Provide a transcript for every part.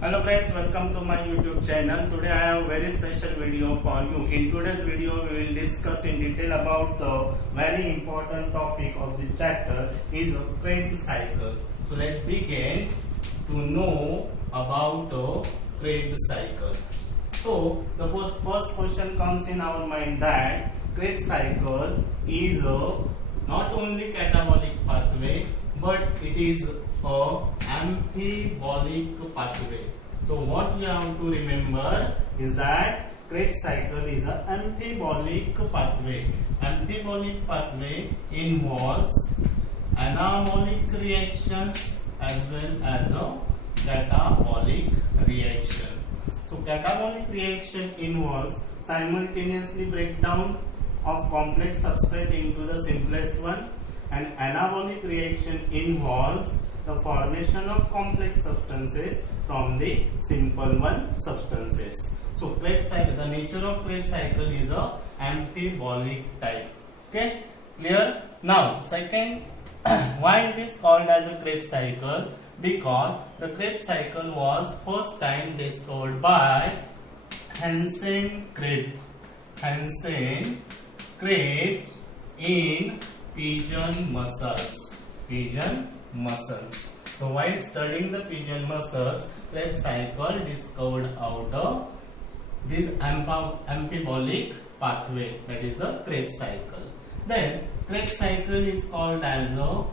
Hello friends, welcome to my YouTube channel. Today I have a very special video for you. In today's video we will discuss in detail about the very important topic of the chapter is Krebs cycle. So let's begin to know about the Krebs cycle. So the first question comes in our mind that Krebs cycle is not only catabolic pathway but it is a amphibolic pathway. So what we have to remember is that Krebs cycle is an amphibolic pathway. Amphibolic pathway involves anabolic reactions as well as a catabolic reaction. So catabolic reaction involves simultaneously breakdown of complex substrate into the simplest one, and anabolic reaction involves the formation of complex substances from the simple one substances. So Krebs cycle, the nature of Krebs cycle is a amphibolic type. Okay, clear? Now second, why it is called as a Krebs cycle? Because the Krebs cycle was first time discovered by Hansen Krebs in pigeon muscles. So while studying the pigeon muscles, Krebs cycle discovered out this amphibolic pathway, that is the Krebs cycle. Then Krebs cycle is called as a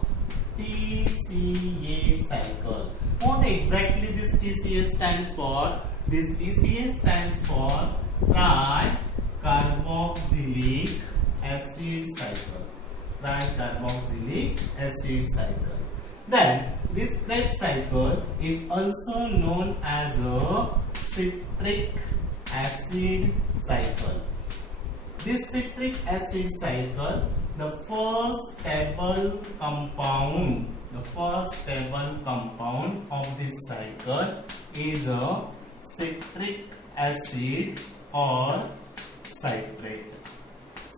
TCA cycle. What exactly this TCA stands for? This TCA stands for tricarboxylic acid cycle. Tricarboxylic acid cycle. Then this Krebs cycle is also known as a citric acid cycle. This citric acid cycle, the first stable compound of this cycle is a citric acid or citrate,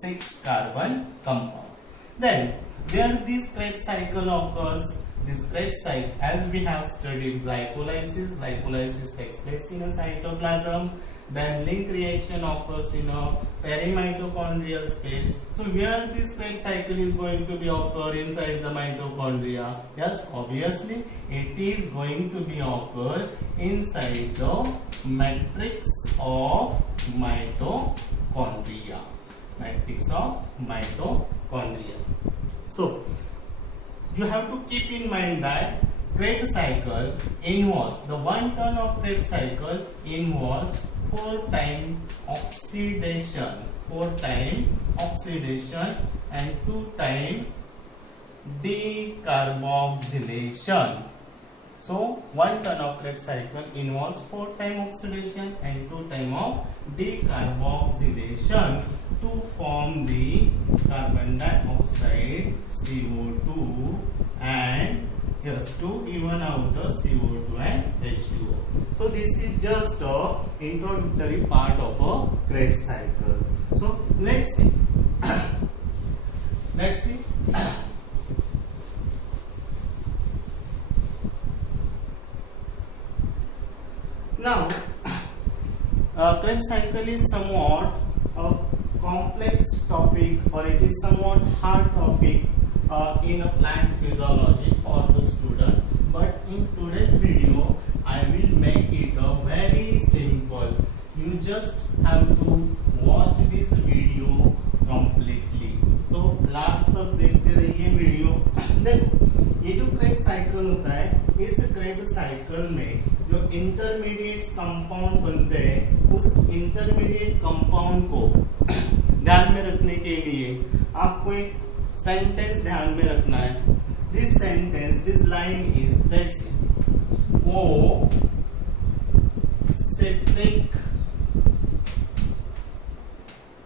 6-carbon compound. Then where this Krebs cycle occurs? This Krebs cycle, as we have studied glycolysis takes place in a cytoplasm. Then link reaction occurs in a perimitochondrial space. So where this Krebs cycle is going to be occur inside the mitochondria? Yes, obviously it is going to be occur inside the matrix of mitochondria. So you have to keep in mind that Krebs cycle involves, the 1 turn of Krebs cycle involves 4-time oxidation and 2-time decarboxylation. So 1 turn of Krebs cycle involves 4-time oxidation and 2-time of decarboxylation to form the carbon dioxide CO2 and to even out the CO2 and H2O. So this is just a introductory part of a Krebs cycle. So let's see. Now, Krebs cycle is somewhat a complex topic, or it is somewhat hard topic in a plant physiology for the student. But in today's video, I will make it very simple. You just have to watch this video completely. So last तक देखते रहिए video. Then ये जो Krebs cycle होता है, इस Krebs cycle में जो इंटरमीडिएट कंपाउंड बनते हैं, उस इंटरमीडिएट कंपाउंड को ध्यान में रखने के लिए आपको एक सेंटेंस ध्यान में रखना है. This sentence, this line is, let's see, oh citric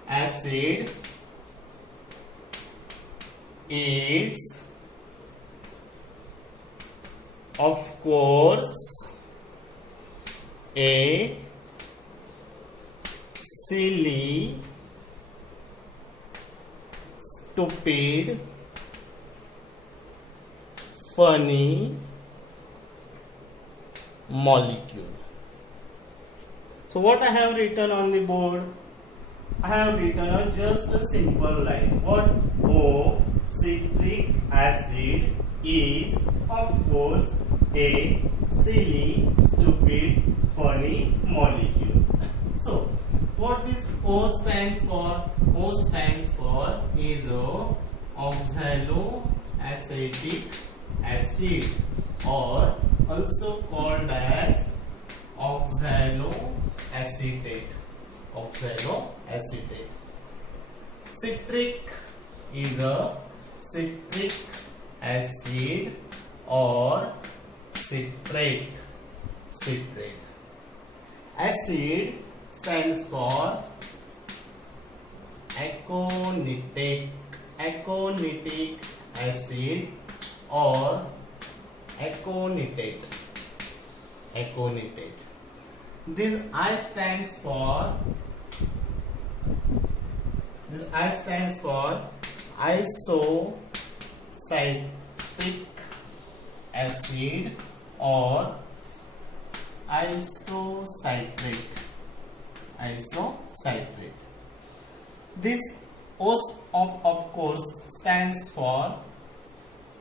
acid is of course a silly, stupid, funny molecule. So what I have written on the board? I have written just a simple line. What? O citric acid is of course a silly, stupid, funny molecule. So what this O stands for? O stands for is oxaloacetic acid, or also called as oxaloacetate. Oxaloacetate. Citric is a citric acid or citrate. Citrate. Acid stands for aconitic acid or aconitate. This I stands for isocytric acid or isocytrate. This O of course stands for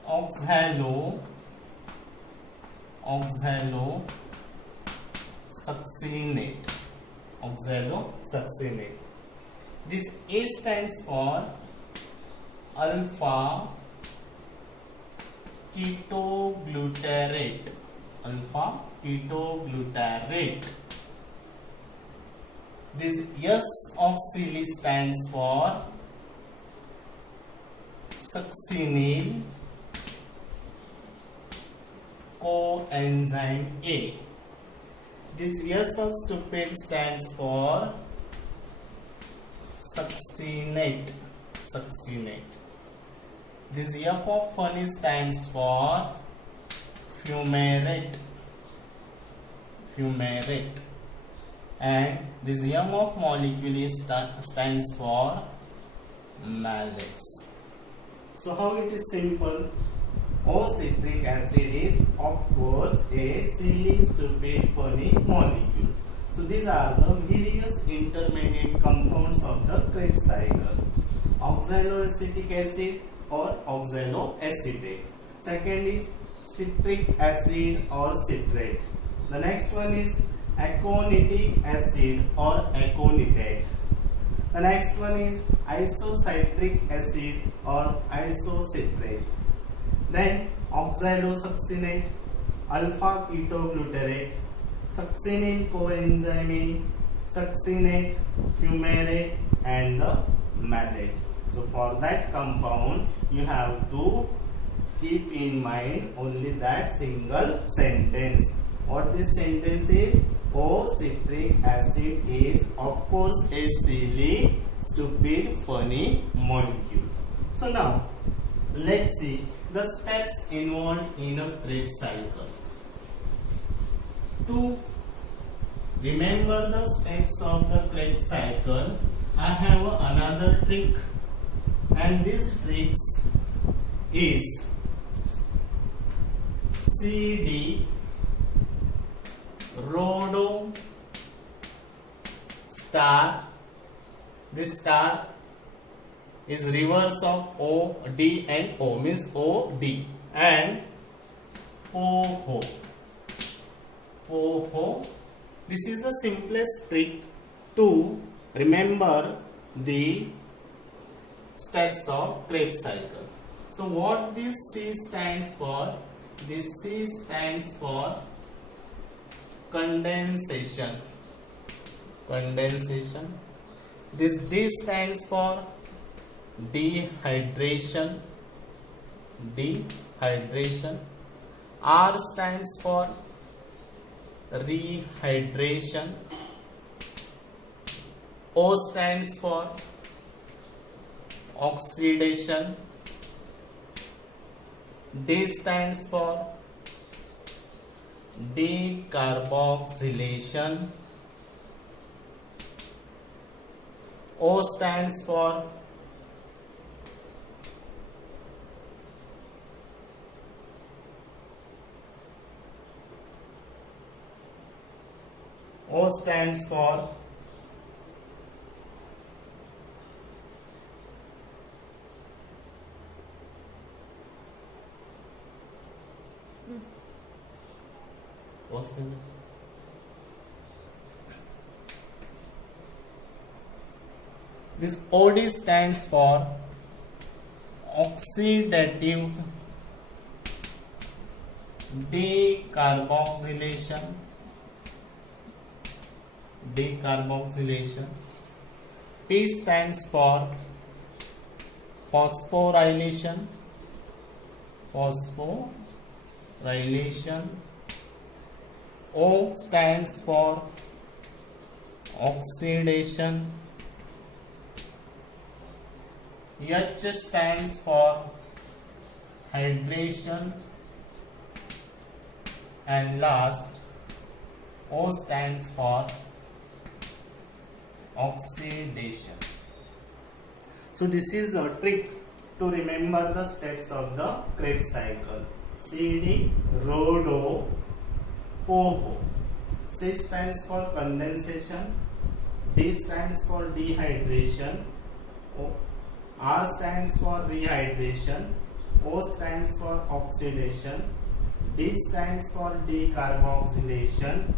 oxalosuccinate. This A stands for alpha ketoglutarate. This S of silly stands for succinyl coenzyme A. This S of stupid stands for succinate. This F of funny stands for fumarate. And this M of molecule stands for malates. So how it is simple? O citric acid is of course a silly, stupid, funny molecule. So these are the various intermediate compounds of the Krebs cycle. Oxaloacetic acid or oxaloacetate. Second is citric acid or citrate. The next one is aconitic acid or aconitate. The next one is isocytric acid or isocitrate. Then oxalosuccinate, alpha ketoglutarate, succinyl coenzyme, succinate, fumarate, and the malate. So for that compound you have to keep in mind only that single sentence. What this sentence is? O citric acid is of course a silly, stupid, funny molecule. So now let's see the steps involved in a Krebs cycle. To remember the steps of the Krebs cycle, I have another trick, and this trick is CD Rhodo star. This star is reverse of O, D and O, means O, D, and POHO. This is the simplest trick to remember the steps of Krebs cycle. So what this C stands for? This C stands for condensation. This D stands for dehydration. R stands for rehydration. O stands for oxidation. D stands for decarboxylation. O stands for O stands for this OD stands for oxidative decarboxylation. P stands for phosphorylation. O stands for oxidation. H stands for hydration, and last O stands for oxidation. So this is a trick to remember the steps of the Krebs cycle. CD, Rhodo, POHO. C stands for condensation, D stands for dehydration, R stands for rehydration, O stands for oxidation, D stands for decarboxylation,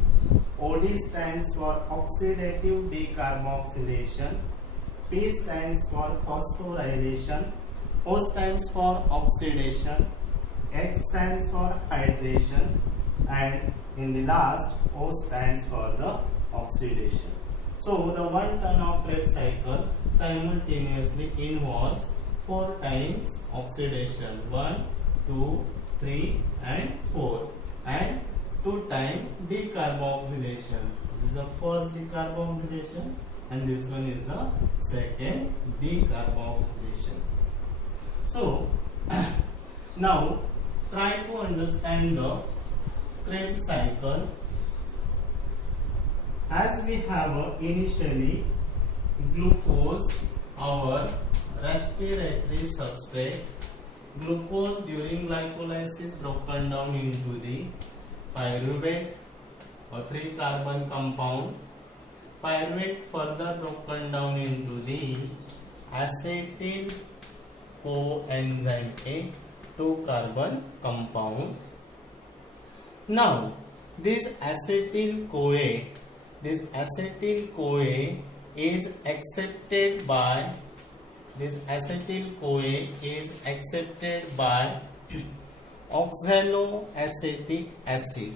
OD stands for oxidative decarboxylation, P stands for phosphorylation, O stands for oxidation, H stands for hydration, and in the last O stands for the oxidation. So the one turn of Krebs cycle simultaneously involves 4 times oxidation, 1, 2, 3 and 4, and 2 times decarboxylation. This is the first decarboxylation and this one is the second decarboxylation. So now try to understand the Krebs cycle. As we have initially glucose, our respiratory substrate, glucose during glycolysis broken down into the pyruvate or 3 carbon compound, pyruvate further broken down into the acetyl coenzyme A 2 carbon compound. Now this acetyl CoA is accepted by oxaloacetic acid.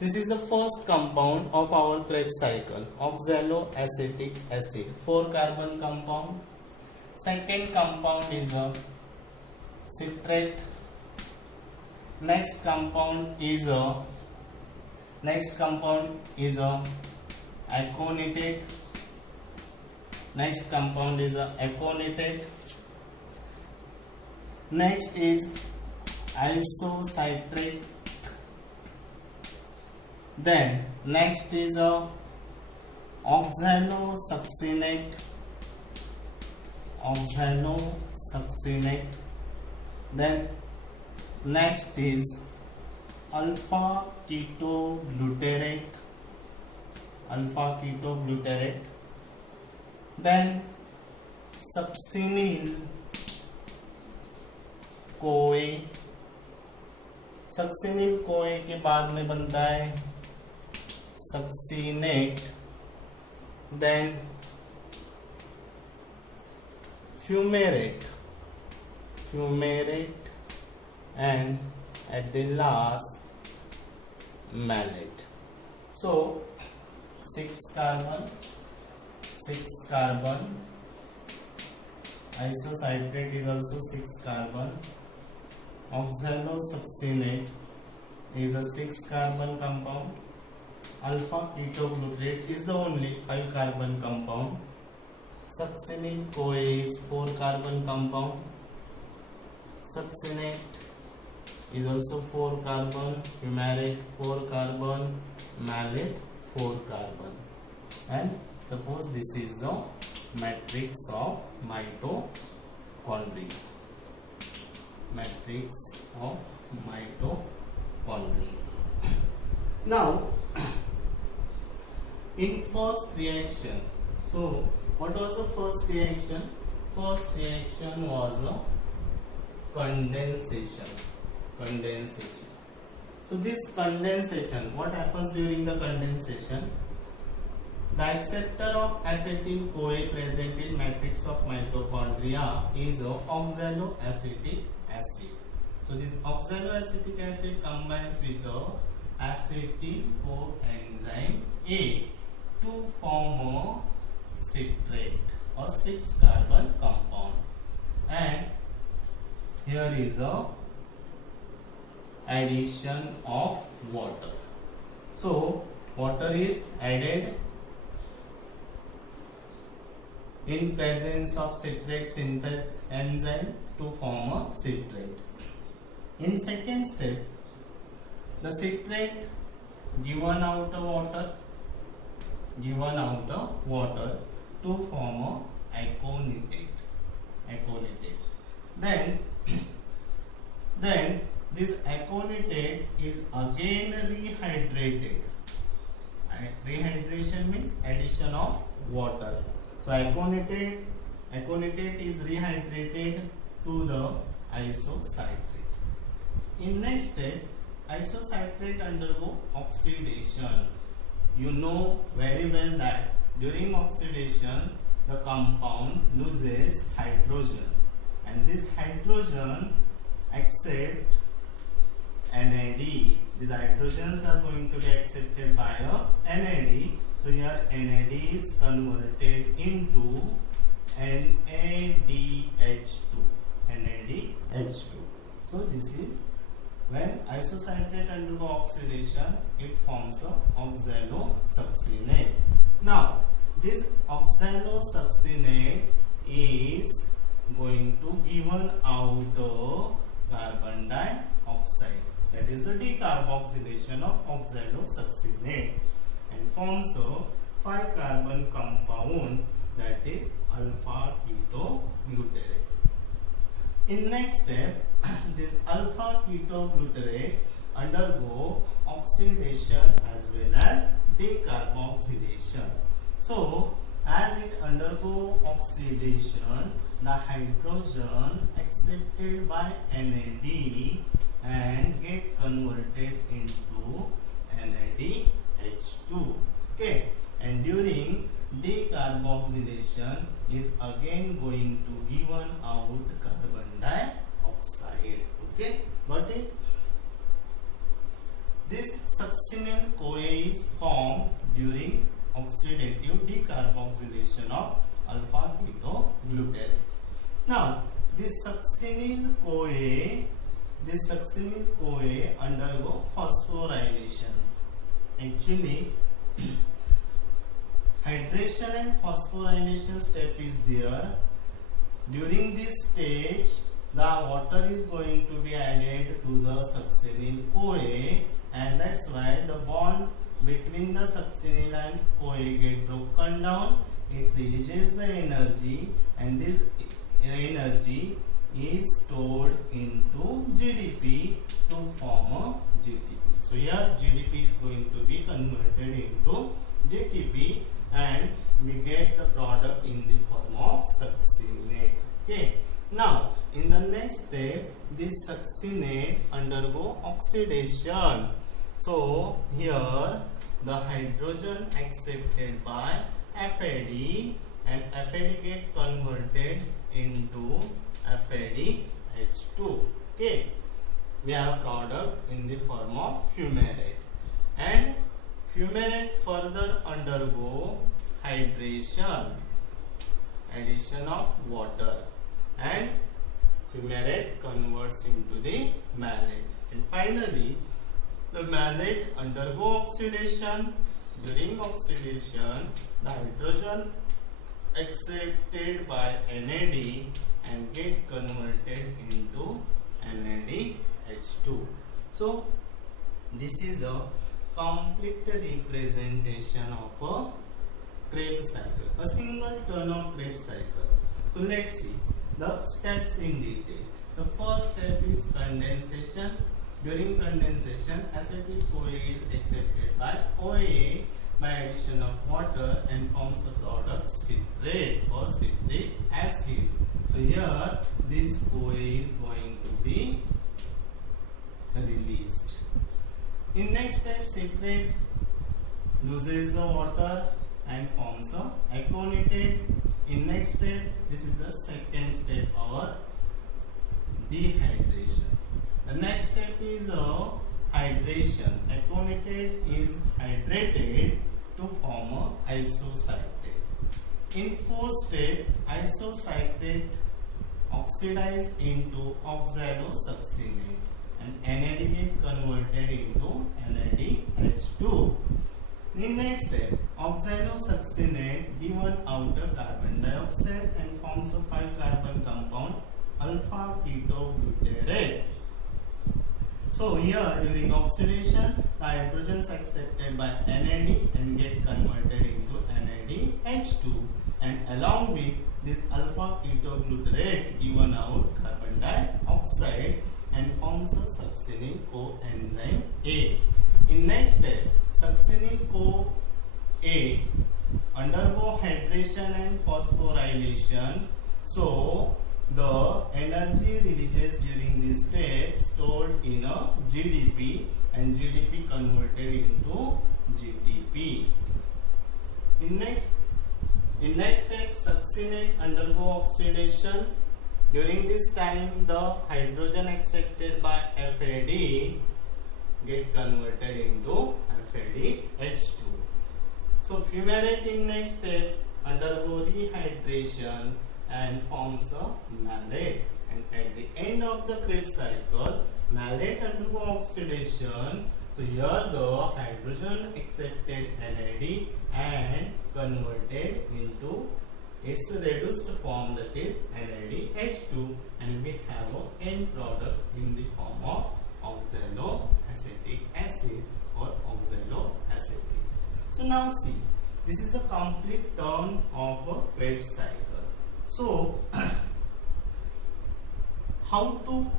This is the first compound of our Krebs cycle, oxaloacetic acid, 4 carbon compound. Second compound is a citrate. Next compound is a aconitate. Next compound is a aconitate. Next is isocitrate. Then next is a oxalosuccinate. Then next is alpha ketoglutarate. Then succinyl CoA. Succinyl CoA के बाद में बनता है succinate, then fumarate and at the last malate. So 6 carbon, isocitrate is also 6 carbon, oxalosuccinate is a 6 carbon compound, alpha ketoglutarate is the only 5 carbon compound, succinyl CoA is 4 carbon compound, succinate is also 4 carbon, fumarate 4 carbon, malate 4 carbon. And suppose this is the matrix of mitochondria. Now in first reaction. So what was the first reaction? First reaction was a condensation. So this condensation, what happens during the condensation? The acceptor of acetyl-CoA present in matrix of mitochondria is a oxaloacetic acid. So this oxaloacetic acid combines with the acetyl coenzyme A to form a citrate or 6-carbon compound, and here is a addition of water. So water is added in presence of citrate synthesis enzyme to form a citrate. In second step, the citrate given out of water to form a aconitate. Then this aconitate is again rehydrated. Rehydration means addition of water. So aconitate is rehydrated to the isocitrate. In next step, isocitrate undergo oxidation. You know very well that during oxidation the compound loses hydrogen, and this hydrogen accept NAD. These hydrogens are going to be accepted by a NAD. So here NAD is converted into NADH2. So this is when isocitrate undergo oxidation, it forms a oxalosuccinate. Now this oxalosuccinate is going to given out carbon dioxide. That is the decarboxylation of oxalosuccinate, and forms a 5-carbon compound, that is alpha ketoglutarate. In next step, this alpha ketoglutarate undergo oxidation as well as decarboxylation. So as it undergo oxidation, the hydrogen accepted by NAD and get converted into NADH2. Okay, and during decarboxylation is again going to given out carbon dioxide. Okay, got it? This succinyl CoA is formed during oxidative decarboxylation of alpha ketoglutarate. Now this succinyl CoA undergo phosphorylation. Actually hydration and phosphorylation step is there. During this stage the water is going to be added to the succinyl CoA, and that's why the bond between the succinyl and CoA get broken down. It releases the energy, and this energy is stored into GDP to form a GTP. So here GDP is going to be converted into GTP, and we get the product in the form of succinate. Okay. Now in the next step, this succinate undergo oxidation. So here the hydrogen accepted by FAD, and FAD get converted into FADH2. Okay, we have a product in the form of fumarate, and fumarate further undergo hydration, addition of water, and fumarate converts into the malate, and finally the malate undergo oxidation. During oxidation, the hydrogen accepted by NAD and get converted into NADH2. So this is a complete representation of a Krebs cycle, a single turn of Krebs cycle. So let's see the steps in detail. The first step is condensation. During condensation, acetyl CoA is accepted by OA. by addition of water and forms a product citrate or citric acid. So here this CoA is going to be released. In next step, citrate loses the water and forms a aconitate. In next step, this is the second step, our dehydration. The next step is hydration. Aconitate is hydrated to form a isocitrate. In fourth step, isocitrate oxidize into oxalosuccinate and NAD get converted into NADH2. In next step, oxalosuccinate given out a carbon dioxide and forms a 5-carbon compound alpha ketoglutarate. So here during oxidation, the hydrogen is accepted by NAD and get converted into NADH2, and along with this alpha ketoglutarate given out carbon dioxide and forms a succinyl coenzyme A. In next step, succinyl CoA undergo hydration and phosphorylation. So the energy releases during this step stored in a GDP and GDP converted into GTP. In next step, succinate undergo oxidation. During this time, the hydrogen accepted by FAD get converted into FADH2. So fumarate in next step undergo rehydration and forms a malate, and at the end of the Krebs cycle, malate undergo oxidation. So here the hydrogen accepted NAD and converted into its reduced form, that is NADH2, and we have a end product in the form of oxaloacetic acid or oxaloacetate. So now see, this is the complete turn of a Krebs cycle. So how to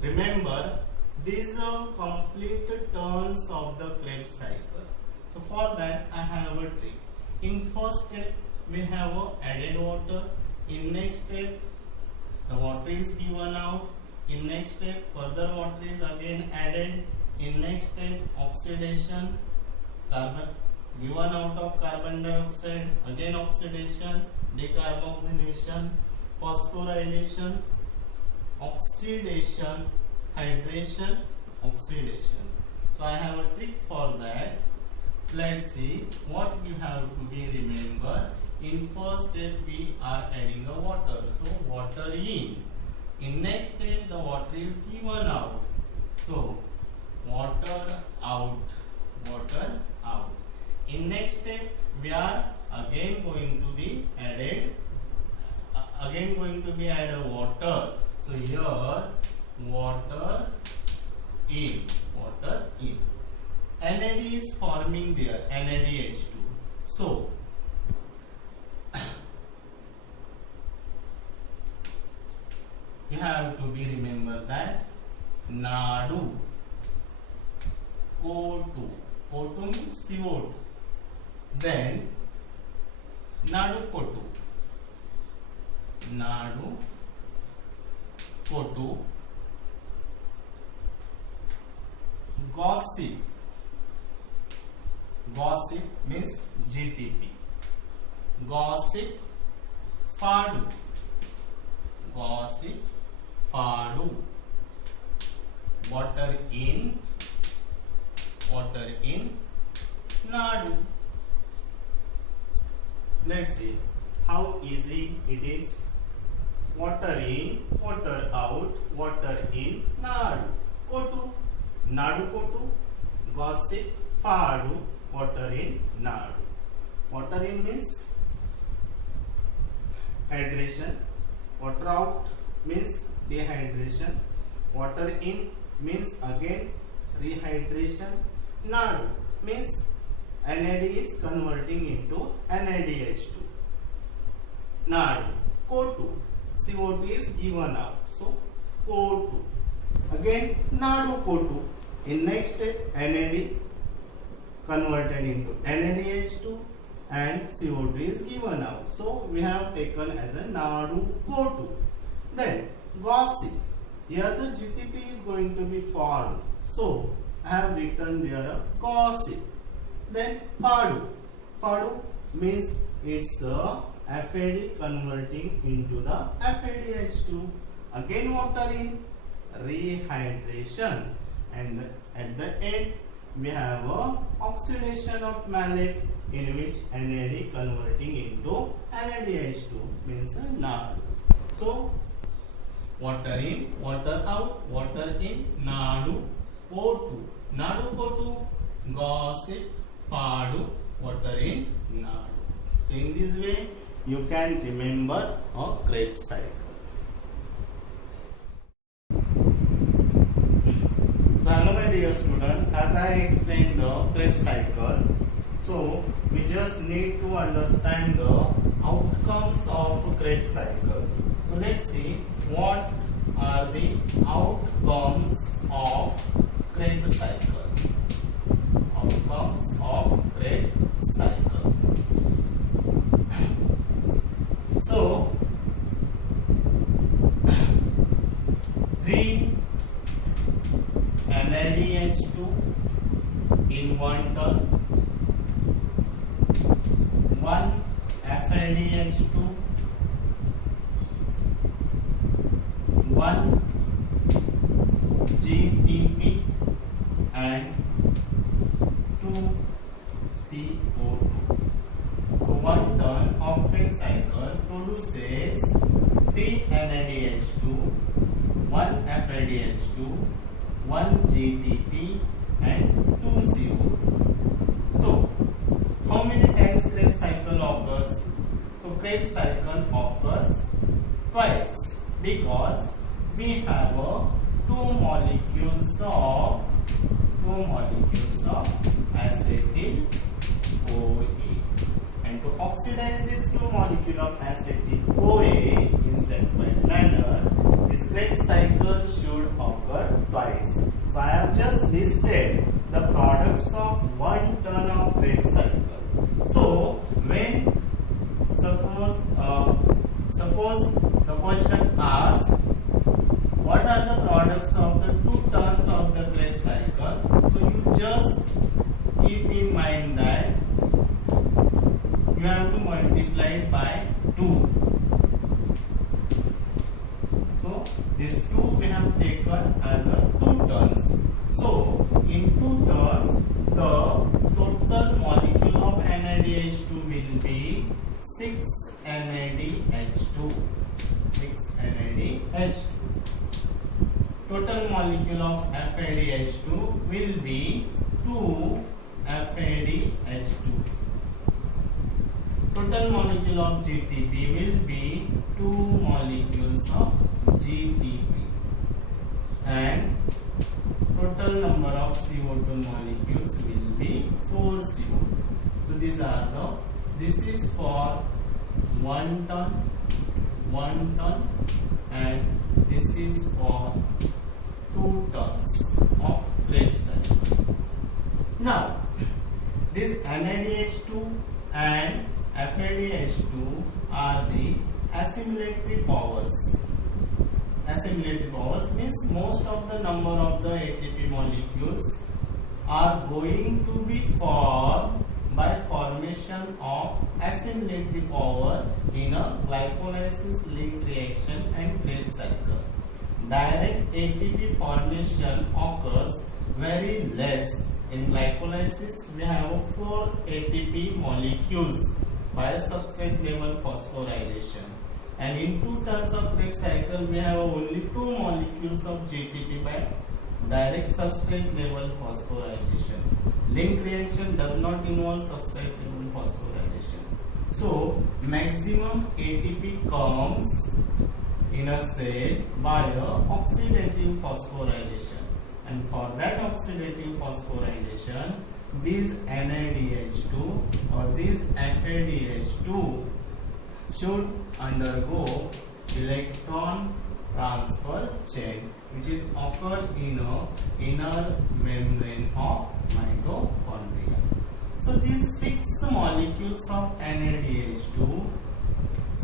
remember these complete turns of the Krebs cycle? So for that I have a trick. In first step we have added water. In next step the water is given out. In next step further water is again added. In next step oxidation, carbon given out of carbon dioxide, again oxidation, decarboxylation, phosphorylation, oxidation, hydration, oxidation. So I have a trick for that. Let's see what you have to be remember. In first step we are adding a water, so water in. In next step the water is given out, so water out, water out. In next step we are again going to be added water. So here water in, water in. NAD is forming there, NADH2. So you have to be remember that Nadu O2, O2 means CO2. Then Nadu Kotu, Nadu Kotu, gossip, gossip means GTP, gossip Fadu, gossip Fadu, water in Nadu. Let's see how easy it is. Water in, water out, water in Nadu Kotu, Nadu Kotu, gossip Fadu, water in Nadu. Water in means hydration, water out means dehydration, water in means again rehydration, Nadu means NAD is converting into NADH2. Nadu, CO2, CO2 is given out, so CO2. Again Nadu CO2. In next step NAD converted into NaDH2 and CO2 is given out. So we have taken as a Nadu go-to. Then gossip. Here the GTP is going to be formed. So I have written there a gossip. Then Fadu. Fadu means it's a FAD converting into the FADH2. Again water in rehydration. And at the end we have a oxidation of malate in which NAD converting into NADH2 means NAD. So water in, water out, water in, Nadu, O2. Nadu O2, gossip, Fadu, water in, Nadu. So in this way you can remember a Krebs cycle. So hello my dear student, as I explained the Krebs cycle, so we just need to understand the outcomes of Krebs cycle. So let's see what are the outcomes of Krebs cycle. Outcomes of Krebs cycle. So 3 NADH2 in one turn, 1 FADH2, 1 GTP and 2 CO2. So one turn of Krebs cycle produces 3 NADH2, 1 FADH2, 1 GTP and 2 CO2. So how many times Krebs cycle occurs? So Krebs cycle occurs twice because we have two molecules of acetyl OA, and to oxidize this two molecule of acetyl OA in stepwise manner, this Krebs cycle should occur twice. So I have just listed the products of one turn of Krebs cycle. So when suppose the question asks what are the products of the two turns of the Krebs cycle, so you just keep in mind that you have to multiply it by 2. So this 2 we have taken as a 2 turns. So in 2 turns the total molecule of NADH2 will be 6 NADH2. 6 NADH2. Total molecule of FADH2 will be 2 FADH2. Total molecule of GTP will be 2 molecules of GTP, and total number of CO2 molecules will be 4 CO2. So this is for 1 ton, and this is for 2 tons of Krebs cycle. Now this NADH2 and FADH2 are the assimilatory powers. Assimilatory powers means most of the number of the ATP molecules are going to be formed by formation of assimilatory power in a glycolysis link reaction and Krebs cycle. Direct ATP formation occurs very less. In glycolysis we have 4 ATP molecules by substrate level phosphorylation, and in 2 turns of Krebs cycle we have only 2 molecules of GTP by direct substrate level phosphorylation. Link reaction does not involve substrate level phosphorylation. So maximum ATP comes in a cell by a oxidative phosphorylation, and for that oxidative phosphorylation these NADH2 or these FADH2 should undergo electron transfer chain, which is occur in a inner membrane of mitochondria. So these 6 molecules of NADH2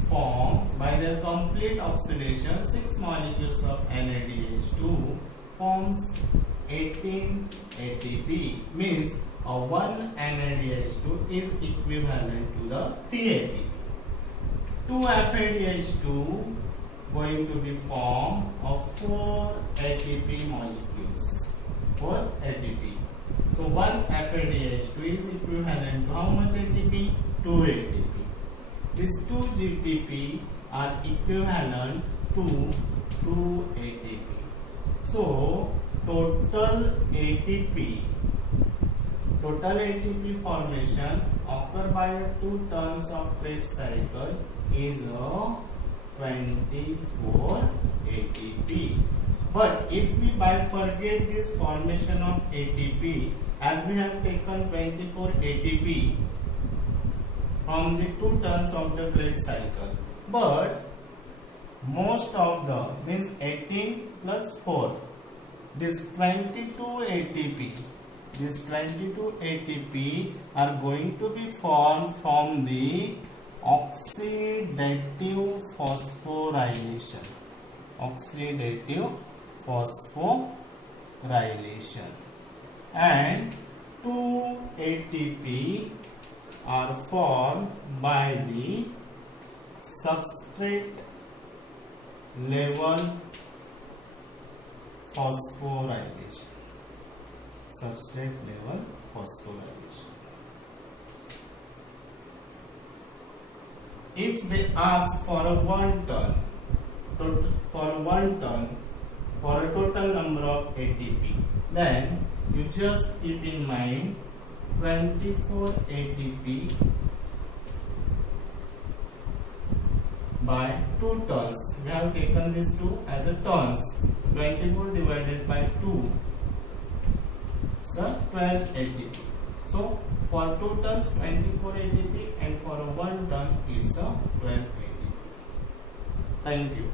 forms, by their complete oxidation, 6 molecules of NADH2 forms 18 ATP. Means 1 NADH2 is equivalent to the 3 ATP. 2 FADH2 going to be formed of 4 ATP molecules. 4 ATP. So 1 FADH2 is equivalent to how much ATP? 2 ATP. These 2 GTP are equivalent to 2 ATP. So total ATP formation occur by 2 turns of Krebs cycle is 24 ATP. But if we bifurcate this formation of ATP, as we have taken 24 ATP from the 2 turns of the Krebs cycle, but most of the means 18 plus 4, this 22 ATP are going to be formed from the oxidative phosphorylation. And 2 ATP are formed by the substrate level phosphorylation. If they ask for a 1 ton, for a total number of ATP, then you just keep in mind 24 ATP by 2 tons. We have taken these 2 as a tons. 24 divided by 2, so 12 ATP. So for 2 tons 24 ATP, and for a 1 ton it's a 12 ATP. Thank you.